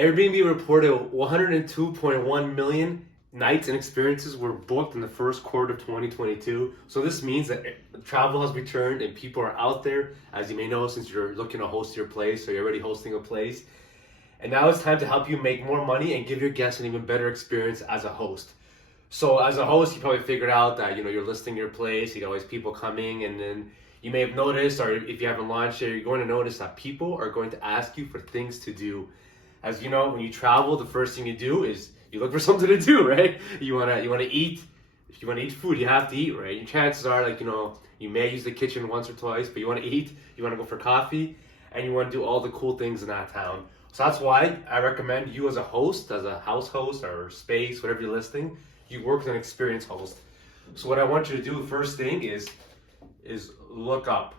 Airbnb reported 102.1 million nights and experiences were booked in the first quarter of 2022. So this means that travel has returned and people are out there, as you may know, since you're looking to host your place, so you're already hosting a place. And now it's time to help you make more money and give your guests an even better experience as a host. So as a host, you probably figured out that you're listing your place, you got always people coming, and then you may have noticed, or if you haven't launched it, you're going to notice that people are going to ask you for things to do. As you know, when you travel, the first thing you do is you look for something to do, right? You wanna eat. If you wanna eat food, you have to eat, right? And chances are, you may use the kitchen once or twice, but you wanna eat, you wanna go for coffee, and you wanna do all the cool things in that town. So that's why I recommend you as a host, as a house host or space, whatever you're listing, you work with an experienced host. So what I want you to do first thing is look up.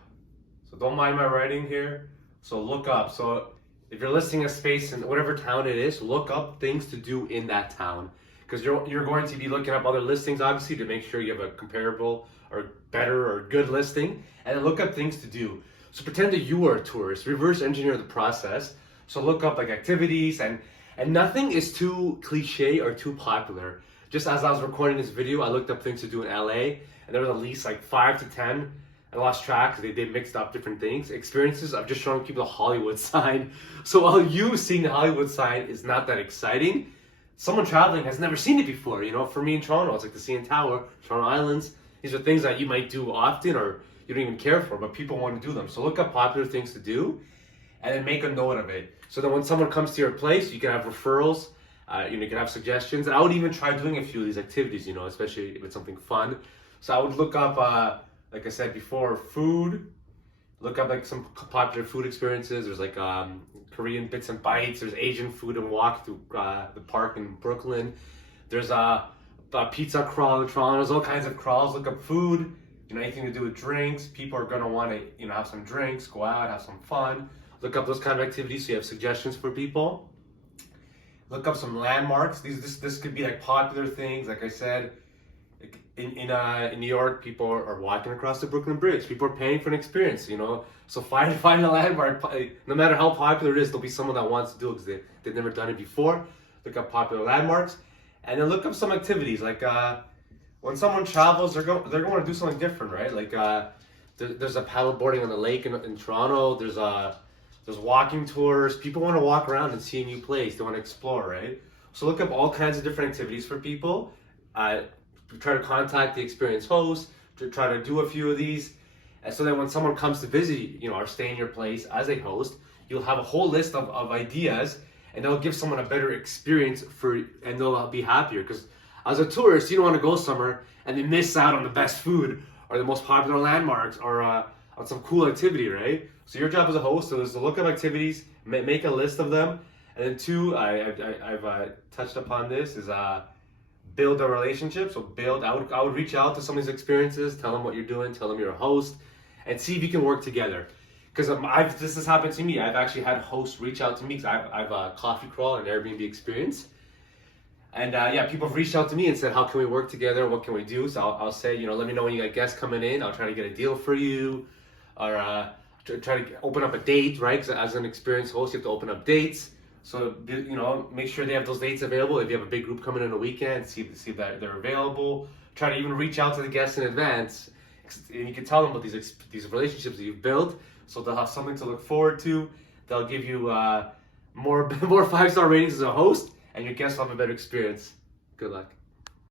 So don't mind my writing here. So look up. So if you're listing a space in whatever town it is, look up things to do in that town. Because you're going to be looking up other listings, obviously, to make sure you have a comparable or better or good listing. And then look up things to do. So pretend that you are a tourist. Reverse engineer the process. So look up like activities and nothing is too cliche or too popular. Just as I was recording this video, I looked up things to do in LA, and there was at least like 5 to 10. I lost track because they mixed up different things. Experiences of just showing people the Hollywood sign. So while you seeing the Hollywood sign is not that exciting, someone traveling has never seen it before. For me in Toronto, it's like the CN Tower, Toronto Islands. These are things that you might do often or you don't even care for, but people want to do them. So look up popular things to do and then make a note of it. So that when someone comes to your place, you can have referrals, you can have suggestions. And I would even try doing a few of these activities, especially if it's something fun. So I would look up, like I said before, food. Look up like some popular food experiences. There's like Korean bits and bites. There's Asian food and walk through the park in Brooklyn. There's a pizza crawl in Toronto. There's all kinds of crawls. Look up food. Anything to do with drinks. People are gonna want to have some drinks, go out, have some fun. Look up those kind of activities so you have suggestions for people. Look up some landmarks. This could be like popular things. Like I said, in New York, people are walking across the Brooklyn Bridge. People are paying for an experience, So find a landmark. No matter how popular it is, there'll be someone that wants to do it because they've never done it before. Look up popular landmarks, and then look up some activities. Like when someone travels, they're going to do something different, right? Like there's a paddle boarding on the lake in Toronto. There's walking tours. People want to walk around and see a new place. They want to explore, right? So look up all kinds of different activities for people. Try to contact the experienced host to try to do a few of these. And so that when someone comes to visit, or stay in your place as a host, you'll have a whole list of ideas, and they'll give someone a better experience and they'll be happier. Because as a tourist, you don't want to go somewhere and then miss out on the best food or the most popular landmarks or on some cool activity, right? So your job as a host is to look up activities, make a list of them, and then two, I've touched upon this, is build a relationship. So I would reach out to some of these experiences, tell them what you're doing, tell them you're a host, and see if you can work together. Because this has happened to me. I've actually had hosts reach out to me because I've a coffee crawl and Airbnb experience. And people have reached out to me and said, how can we work together? What can we do? So I'll say, let me know when you got guests coming in. I'll try to get a deal for you, or try to open up a date, right? Because as an experienced host, you have to open up dates. So make sure they have those dates available. If you have a big group coming in a weekend, see that they're available. Try to even reach out to the guests in advance, and you can tell them about these relationships that you've built, so they'll have something to look forward to. They'll give you more 5-star ratings as a host, and your guests will have a better experience. Good luck.